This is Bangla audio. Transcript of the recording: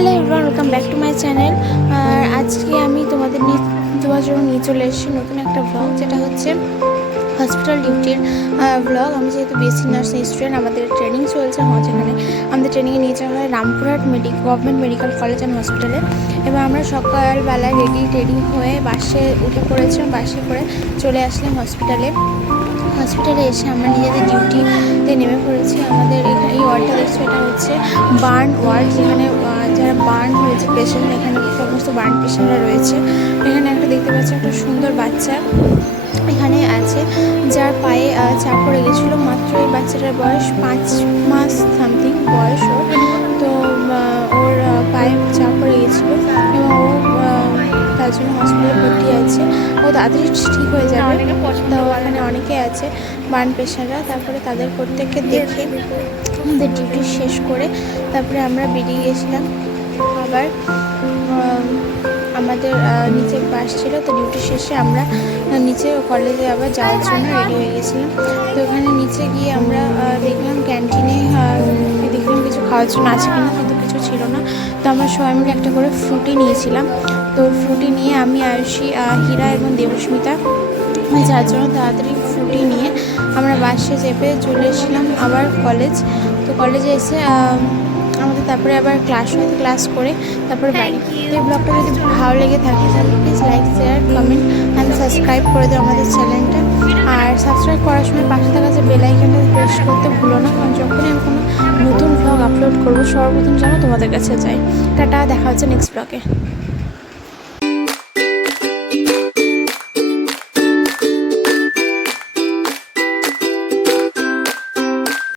Hello everyone, welcome back to my channel. আর আজকে আমি তোমাদের জন্য নিয়ে চলে এসেছি নতুন একটা ব্লগ, যেটা হচ্ছে হসপিটাল ডিউটির ব্লগ। আমি যেহেতু বিএসসি নার্সিং স্টুডেন্ট, আমাদের ট্রেনিং চলছে, যেখানে আমাদের ট্রেনিংয়ে নিয়ে যাওয়া হয় Rampurhat government medical college and হসপিটালে। এবার আমরা সকালবেলায় রেডি হয়ে বাসে উঠে পড়েছিলাম, বাসে করে চলে আসলাম হসপিটালে এসে আমরা নিজেদের ডিউটিতে নেমে পড়েছি। আমাদের এখানে এই ওয়ার্ডটা দেখছো, এটা হচ্ছে বার্ন ওয়ার্ড, যেখানে যারা বার্ন হয়েছে পেশেন্ট, এখানে সমস্ত বার্ন পেশেন্টরা রয়েছে। এখানে একটা দেখতে পাচ্ছি একটা সুন্দর বাচ্চা এখানে আছে, যার পায়ে চাপ পড়ে গেছিলো। মাত্র এই বাচ্চাটার বয়স 5 মাস সামথিং বয়স ওর। তো ওর পায়ে চাপ পড়ে গেছিলো এবং ও তার জন্য হসপিটালে ভর্তি আছে। ও তাড়াতাড়ি ঠিক হয়ে যাবে। তো এখানে অনেকে আছে বার্ন পেশেন্টরা। তারপরে তাদের প্রত্যেককে দেখে আমাদের ডিউটি শেষ করে তারপরে আমরা বেরিয়ে গেছিলাম। আবার আমাদের নিচে বাস ছিল, তো ডিউটি শেষে আমরা নিচে কলেজে আবার যাওয়ার জন্য রেডি হয়ে গেছিলাম। তো ওখানে নিচে গিয়ে আমরা দেখলাম ক্যান্টিনে, দেখলাম কিছু খাওয়ার জন্য আছে কিনা, কিন্তু কিছু ছিল না। তো আমরা সবাই মিলে একটা করে ফ্রুটি নিয়েছিলাম। তো ফ্রুটি নিয়ে আমি, আয়ুষী, হীরা এবং দেবস্মিতা যার জন্য তাড়াতাড়ি ফ্রুটি নিয়ে আমরা বাসে চেপে চলে এসেছিলাম আবার কলেজ। তো কলেজে এসে আমাদের তারপরে আবার ক্লাস করে তারপরে বাড়ি। তো এই ব্লগটা যদি ভালো লেগে থাকে তাহলে please like, share, comment and subscribe করে দেবো আমাদের চ্যানেলটা। আর সাবস্ক্রাইব করার সময় পাশে থাকা যে বেল আইকনটা প্রেস করতে ভুলো না, কারণ যখনই আমি কোনো নতুন ব্লগ আপলোড করবো সর্বপ্রথম যেন তোমাদের কাছে যাই। টাটা, দেখা হচ্ছে নেক্সট ব্লগে।